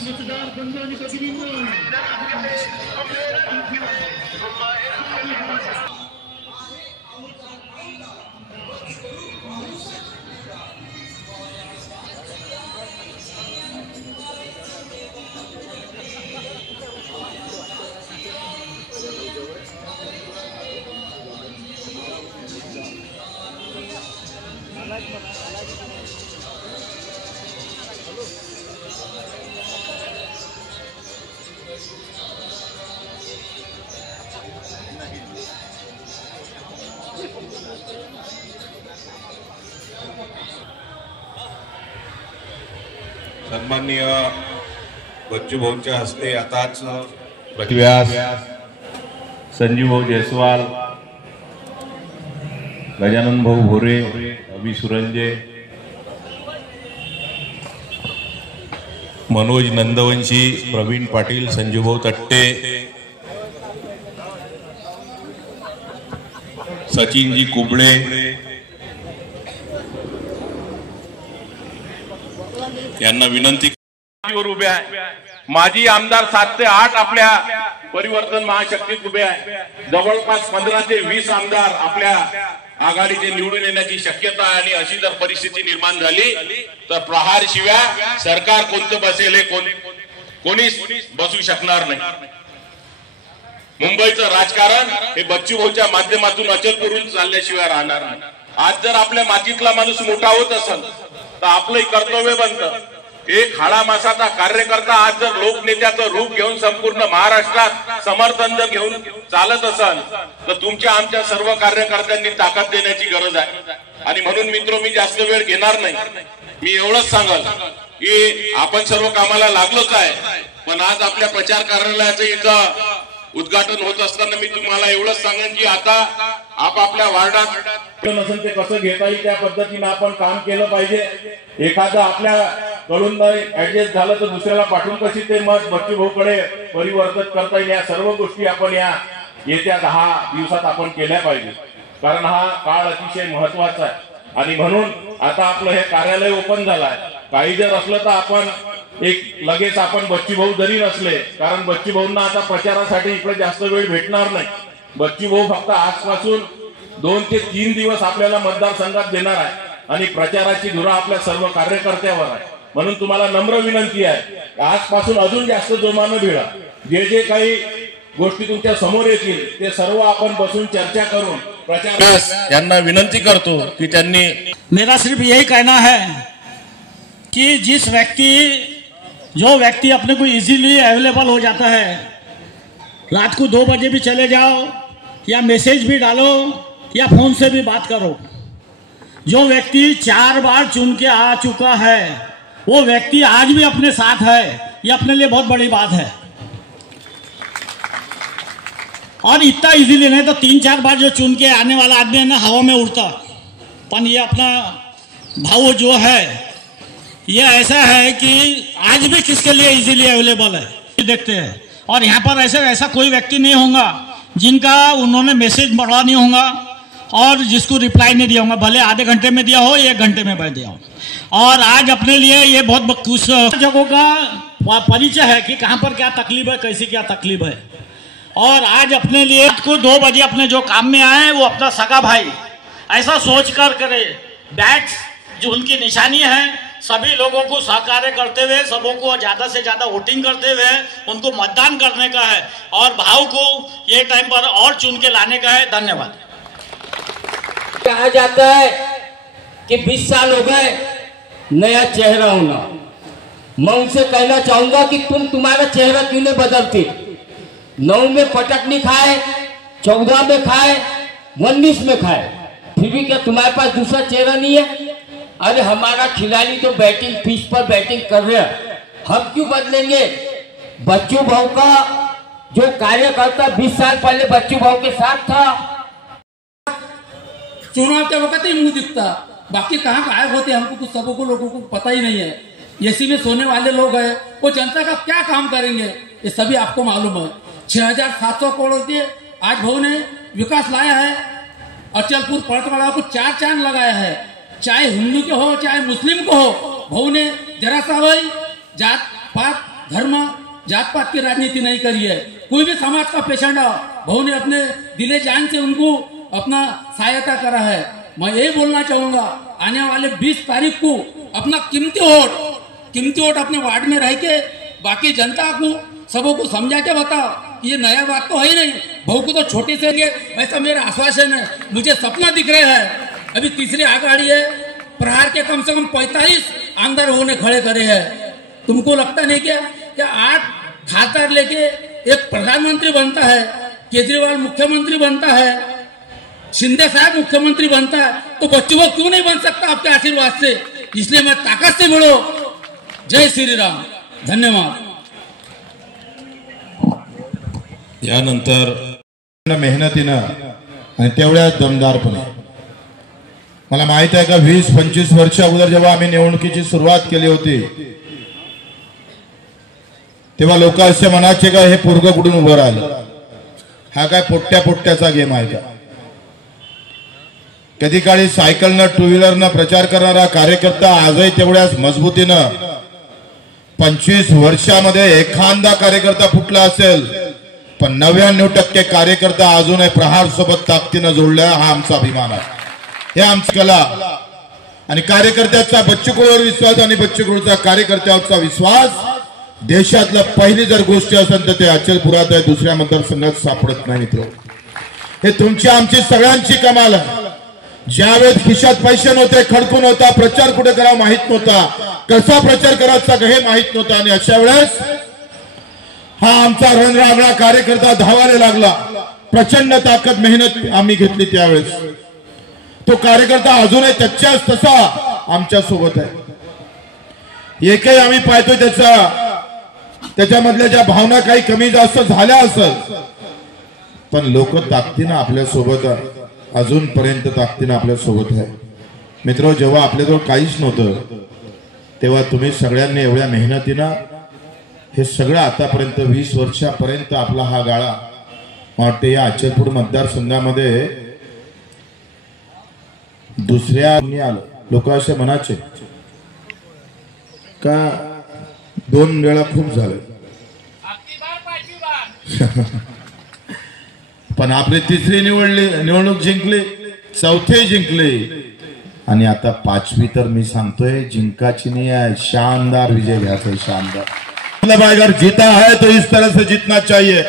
मतदार बंधूंनी प्रतिनिधी सन्माननीय बच्चू भाऊंच्या हस्ते आताच प्रतिव्यास संजीव भाऊ जयस्वाल, गजानन भाऊ भोरे, अभि सुरंजे, मनोज नंदवंशी, प्रवीण पाटील, संजीव भाऊ तट्टे, सचिनजी कुबळे, यांना विनंती उभे आहे। माजी आमदार 7 ते 8 आपल्या परिवर्तन महाशक्तीत उभे आहे। जवळपास 15 ते 20 आमदार आपल्या आघाडीचे निवडून येण्याची शक्यता आहे आणि अशी जर परिस्थिती निर्माण झाली तर प्रहार शिवाय सरकार कोणतं बसेल हे कोणीच बसू शकणार नाही। मुंबईचं राजकारण हे बच्चू भाऊच्या माध्यमातून अचल करून चालल्याशिवाय राहणार नाही। आज जर आपल्या मातीतला माणूस मोठा होत असेल तर आपलं कर्तव्य बनतं। एक हाडामासाचा कार्यकर्ता आज जर लोकनेत्याचं रूप घेऊन संपूर्ण महाराष्ट्रात समर्थन जर घेऊन चालत असाल तर तुमच्या आमच्या सर्व कार्यकर्त्यांनी ताकद देण्याची गरज आहे। आणि म्हणून मित्र मी जास्त वेळ घेणार नाही, मी एवढंच सांगाल की आपण सर्व कामाला लागलोच आहे, पण आज आपल्या प्रचार कार्यालयाचं इथं उद्घाटन होत असताना मी तुम्हाला एवढंच सांगेन की आता आपापल्या वार्डात नसेल ते कसं घेता येईल त्या पद्धतीने आपण काम केलं पाहिजे। एखादा आपल्याकडून ऍडजस्ट झालं तर दुसऱ्याला पाठवून कशी ते मत बच्चू भाऊकडे परिवर्तित करता येईल या सर्व गोष्टी आपण या येत्या 10 दिवसात आपण केल्या पाहिजे, कारण हा काळ अतिशय महत्वाचा आहे। आणि म्हणून आता आपलं हे कार्यालय ओपन झालंय। काही जर असलं तर आपण लगेच आपण बच्चू भाऊ जरी नसले, कारण बच्चू भाऊंना आता प्रचारासाठी इकडे जास्त वेळ भेटणार नाही। बच्चू भाऊ फक्त आजपासून 2 ते 3 दिवस आपल्याला मतदारसंघात देणार आहे आणि प्रचाराची धुरा आपल्या सर्व कार्यकर्त्यावर आहे। म्हणून तुम्हाला नम्र विनंती आहे आजपासून अजून जास्त जोमानं भिडा। जे काही गोष्टी तुमच्या समोर येतील ते सर्व आपण बसून चर्चा करून प्रचार यांना विनंती करतो की त्यांनी मेरा सिर्फ यही कहना है कि जो व्यक्ति अपने को इजीली अवेलेबल हो जाता है, रात को 2 बजे भी चले जाओ या मैसेज भी डालो या फोन से भी बात करो। जो व्यक्ति 4 बार चुन के आ चुका है वो व्यक्ति आज भी अपने साथ है, ये अपने लिए बहुत बड़ी बात है। और इतना इजीली नहीं तो 3-4 बार जो चुन के आने वाला आदमी है ना हवा में उड़ता, पर ये अपना भाव जो है ये ऐसा है कि आज भी किसके लिए इजीली अवेलेबल है देखते हैं। और यहाँ पर ऐसा कोई व्यक्ति नहीं होगा जिनका उन्होंने मैसेज बढ़ा नहीं होगा और जिसको रिप्लाई नहीं दिया होगा, भले आधे घंटे में दिया हो या 1 घंटे में दिया हो। और आज अपने लिए ये बहुत कुछ जगहों का परिचय है कि कहाँ पर क्या तकलीफ है, कैसी क्या तकलीफ है। और आज अपने लिए को 2 बजे अपने जो काम में आए वो अपना सगा भाई ऐसा सोच कर करे। बैट्स जो उनकी निशानी है सभी लोगों को सहकार्य करते हुए, सबों को ज़्यादा से ज़्यादा वोटिंग करते हुए उनको मतदान करने का है और भाव को ये टाइम पर और चुन के लाने का है। धन्यवाद। कहा जाता है कि 20 साल हो गए नया चेहरा होना। मैं उनसे कहना चाहूंगा कि तुम्हारा चेहरा क्यों नहीं बदलती। 9 में पटक नहीं खाए, 14 में खाए, 19 में खाए, फिर भी क्या तुम्हारे पास दूसरा चेहरा नहीं है? अरे हमारा खिलाड़ी तो बैटिंग पिच पर बैटिंग कर रहे हैं, हम क्यों बदलेंगे? बच्चू भाऊ का जो कार्यकर्ता 20 साल पहले बच्चू भाऊ के साथ था, चुनाव के वक्त ही मुंह दिखता, बाकी कहाँ गायब होते हमको कुछ सबको लोगों को पता ही नहीं है। एसी में सोने वाले लोग हैं, वो जनता का क्या काम करेंगे ये सभी आपको मालूम है। 6700 करोड़ दिए आज भाऊ ने विकास लाया है, अचलपुर पड़तवाड़ा को 4 चांद लगाया है, चाहे हिंदू के हो चाहे मुस्लिम को हो। भाऊ ने जरा सा भाई जात पात धर्म जात पात की राजनीति नहीं करी है। कोई भी समाज का पेशेंट हो, भाऊ ने अपने दिले जान से उनको अपना सहायता करा है। मैं ये बोलना चाहूंगा, आने वाले 20 तारीख को अपना कीमती वोट अपने वार्ड में रह के बाकी जनता को सबों को समझा के बताओ। ये नया बात तो है ही नहीं। भाऊ को तो छोटे से ऐसा मेरा आश्वासन है। मुझे सपना दिख रहे हैं, अभी तीसरी आगाड़ी है, प्रहार के कम से कम 45 आमदार होने खड़े करे हैं। तुमको लगता नहीं क्या 8 खातर लेके एक प्रधानमंत्री बनता है, केजरीवाल मुख्यमंत्री बनता है, शिंदे साहब मुख्यमंत्री बनता है, तो बच्चों को क्यों नहीं बन सकता आपके आशीर्वाद से? इसलिए मैं ताकत से बोलो, जय श्री राम, धन्यवाद। यानंतर मेहनतीनं आणि तेवढ्याच दमदारपणे मला माहित आहे का 20-25 वर्ष अगोदर जेव्हा आम्ही निवडणुकीची सुरुवात केली होती तेव्हा लोक असे म्हणायचे का हे पोरगं कुठून उभं राहिलं, हा काय पोट्ट्याचा गेम आहे का? कधी काळी सायकलनं 2 व्हीलरनं प्रचार करणारा कार्यकर्ता आजही तेवढ्याच मजबूतीनं 25 वर्षामध्ये एखादा कार्यकर्ता फुटला असेल, पण 99% कार्यकर्ता अजूनही प्रहार सोबत ताकदीनं जोडला, हा आमचा अभिमान आहे, हे आमची कला। आणि कार्यकर्त्याचा बच्चू कडूवर विश्वास आणि बच्चू कडूचा कार्यकर्त्यावरचा विश्वास देशातलं पहिली जर गोष्ट असेल तर ते अचलपुरात आहे, दुसऱ्या मतदारसंघात सापडत नाही मित्र। हे तुमची आमची सगळ्यांची कमाल आहे। ज्यावेळेस खिशात पैसे नव्हते, खडकून होता, प्रचार कुठे करावा माहित नव्हता, कसा प्रचार करायचा हे माहित नव्हता, आणि अशा वेळेस हा आमचा रणरागडा कार्यकर्ता धावायला लागला। प्रचंड ताकद मेहनत आम्ही घेतली त्यावेळेस। तो कार्यकर्ता अजूनही त्याच्याच तसा आमच्या सोबत आहे। एकही आम्ही पाहतो त्याच्यामधल्या ज्या भावना काही कमी जास्त झाल्या असत, पण लोक ताकदीनं आपल्या सोबत अजूनपर्यंत ताकदीनं आपल्या सोबत आहे। मित्र, जेव्हा आपल्याजवळ काहीच नव्हतं तेव्हा तुम्ही सगळ्यांनी एवढ्या मेहनतीनं हे सगळं आतापर्यंत 20 वर्षापर्यंत आपला हा गाळा वाटते या अचलपूर मतदारसंघामध्ये दुसऱ्या आलं। लोक असे म्हणायचे का 2 वेळा खूप झाले, पण आपली तिसरी निवडणूक जिंकली, चौथी जिंकली, आणि आता 5वी तर मी सांगतोय जिंकाची नाही आहे, शानदार विजय घ्यायचा, शानदार। अगर जीता है तो इस तरह से जीतना चाहिए,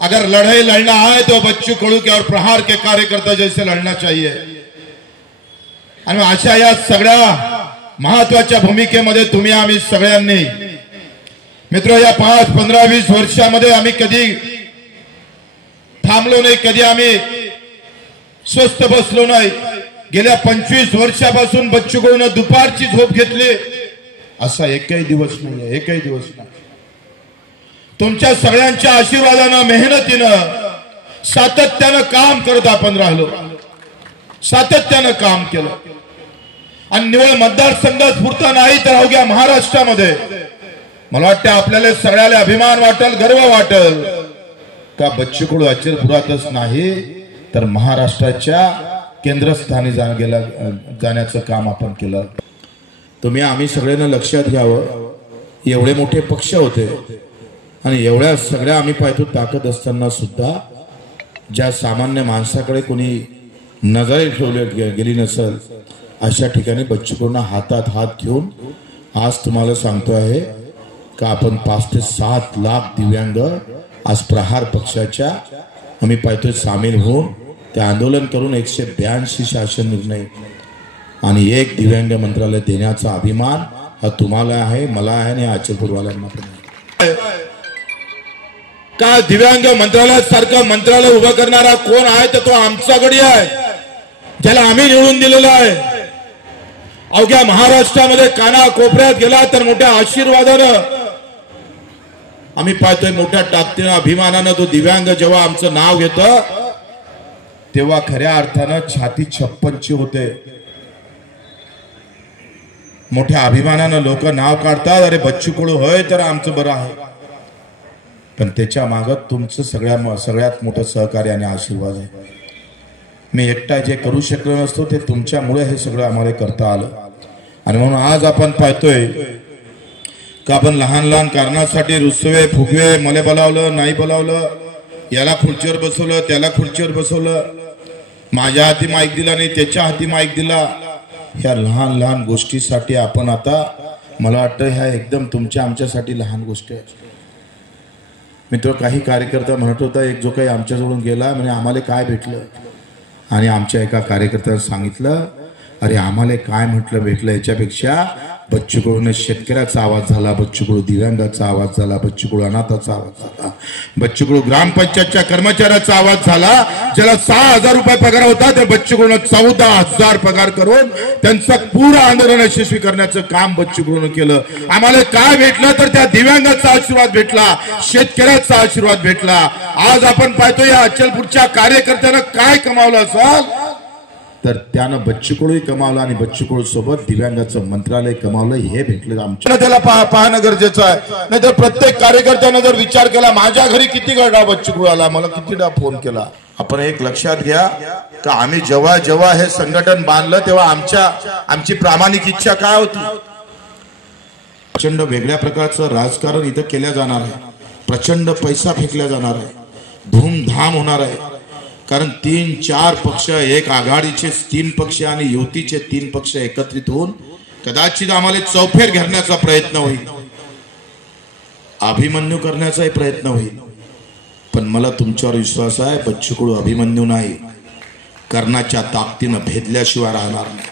अगर लड़ाई लड़ना है तो बच्चू कडू के और प्रहार के कार्यकर्ता जैसे लड़ना चाहिए। आणि अशा या सगळ्या महत्वाच्या भूमिकेमध्ये तुम्ही आम्ही सगळ्यांनी मित्र या 5, 15, 20 वर्षामध्ये आम्ही कधी थांबलो नाही, कधी आम्ही स्वस्थ बसलो नाही। गेल्या 25 वर्षापासून बच्चू कडून दुपारची झोप घेतली असा एकही दिवस नाही, एकही दिवस नाही। तुमच्या सगळ्यांच्या आशीर्वादानं, मेहनतीनं, सातत्यानं काम करत आपण राहिलो, सातत्यानं काम केलं, आणि निवड मतदारसंघात पुरता नाही तर अवघ्या महाराष्ट्रामध्ये मला वाटतं आपल्याला सगळ्याला अभिमान वाटेल, गर्व वाटेल का बच्चू कडू अचलपुरातच नाही तर महाराष्ट्राच्या केंद्रस्थानी जाण्याचं काम आपण केलं। तुम्ही आम्ही सगळ्यांना लक्षात घ्यावं, एवढे मोठे पक्ष होते आणि एवढ्या सगळ्या आम्ही पाहतो ताकद असताना सुद्धा ज्या सामान्य माणसाकडे कोणी नजर ठेवली गेली नसेल अशा ठिकाणी बच्चू कडूंना हातात हात घेऊन आज तुम्हाला सांगतो आहे का आपण 5 ते 7 लाख दिव्यांग आज प्रहार पक्षाच्या आम्ही पाहतोय सामील होऊन ते आंदोलन करून 182 शासन निर्णय आणि 1 दिव्यांग मंत्रालय देण्याचा अभिमान हा तुम्हाला आहे, मला आहे आणि अचलपूरवाल्यांना पण आहे। का दिव्यांग मंत्रालयासारखं मंत्रालय उभं करणारा कोण आहे तर तो आमचा गडी आहे, ज्याला आम्ही निवडून दिलेला आहे। अवघ्या महाराष्ट्रामध्ये काना कोपऱ्यात गेला तर मोठ्या आशीर्वादानं आम्ही पाहतोय, मोठ्या ताकदीनं, अभिमानानं तो दिव्यांग जेव्हा आमचं नाव घेतं तेव्हा खऱ्या अर्थानं छाती 56ची होते। मोठ्या अभिमानानं लोक नाव काढतात, अरे बच्चू कडू होय तर आमचं बरं आहे, पण त्याच्या मागे तुमचं सगळ्यात मोठं सहकार्य आणि आशीर्वाद आहे। मी एकटा जे करू शकलो नसतो ते तुमच्यामुळे हे सगळं आम्हाला करता आलं. आणि म्हणून आज आपण पाहतोय का आपण लहान लहान कारणासाठी रुसवे फुगवे, मला बोलावलं नाही बोलावलं, याला खुर्चीवर बसवलं त्याला खुर्चीवर बसवलं, माझ्या हाती माईक दिला नाही त्याच्या हाती माईक दिला, ह्या लहान लहान गोष्टीसाठी आपण आता, मला वाटतं ह्या एकदम तुमच्या आमच्यासाठी लहान गोष्टी आहेत. मित्र, काही कार्यकर्ता म्हणत होता एक जो काही आमच्याजवळून गेला म्हणजे आम्हाला काय भेटलं, आणि आमच्या एका कार्यकर्त्याने सांगितलं अरे आम्हाला काय म्हटलं भेटलं याच्यापेक्षा बच्चू कडूने शेतकऱ्याचा आवाज झाला, बच्चू कडू दिव्यांगाचा आवाज झाला, बच्चू कडू अनाथाचा आवाज झाला, बच्चू कडू ग्रामपंचायतच्या कर्मचाऱ्याचा आवाज झाला, ज्याला 6,000 रुपये पगार होता त्या बच्चू कडून 14,000 पगार करून त्यांचं पूर्ण आंदोलन यशस्वी करण्याचं काम बच्चू कडून केलं. आम्हाला काय भेटलं तर त्या दिव्यांगाचा आशीर्वाद भेटला, शेतकऱ्याचा आशीर्वाद भेटला. आज आपण पाहतो या अचलपूरच्या कार्यकर्त्यानं काय कमावलं असाल तर त्यानं बच्चू कडूही कमावलं आणि बच्चू कडू सोबत दिव्यांगाचं मंत्रालय कमावलं, हे भेटलं आमच्या. त्याला पाहणं गरजेचं आहे. नाहीतर प्रत्येक कार्यकर्त्यानं जर विचार केला माझ्या घरी किती वेळा बच्चू कडू आला, मला कितीदा फोन केला. आपण एक लक्षात घ्या का आम्ही जेव्हा जेव्हा हे संघटन बांधलं तेव्हा आमची प्रामाणिक इच्छा काय होती. प्रचंड वेगळ्या प्रकारचं राजकारण इथं केलं जाणार आहे, प्रचंड पैसा फेकला जाणार आहे, धूमधाम होणार आहे. कारण 3-4 पक्ष, एक आघाडीचे 3 पक्ष आणि युतीचे 3 पक्ष एकत्रित होऊन कदाचित आम्हाला चौफेर घेण्याचा प्रयत्न होईल, अभिमन्यू करण्याचाही प्रयत्न होईल. पण मला तुमच्यावर विश्वास आहे बच्चू कडू अभिमन्यू नाही, कर्णाच्या ताकदीनं भेदल्याशिवाय राहणार नाही.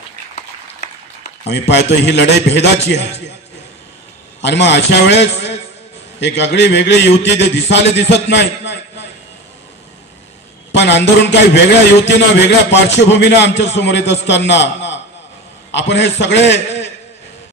आम्ही पाहतोय ही लढाई भेदाची आहे. आणि मग अशा वेळेस एक आगळी वेगळी युती दिसत नाही, पण अंदरून काही वेगळ्या युतीनं वेगळ्या पार्श्वभूमीनं आमच्या समोर येत असताना आपण हे सगळे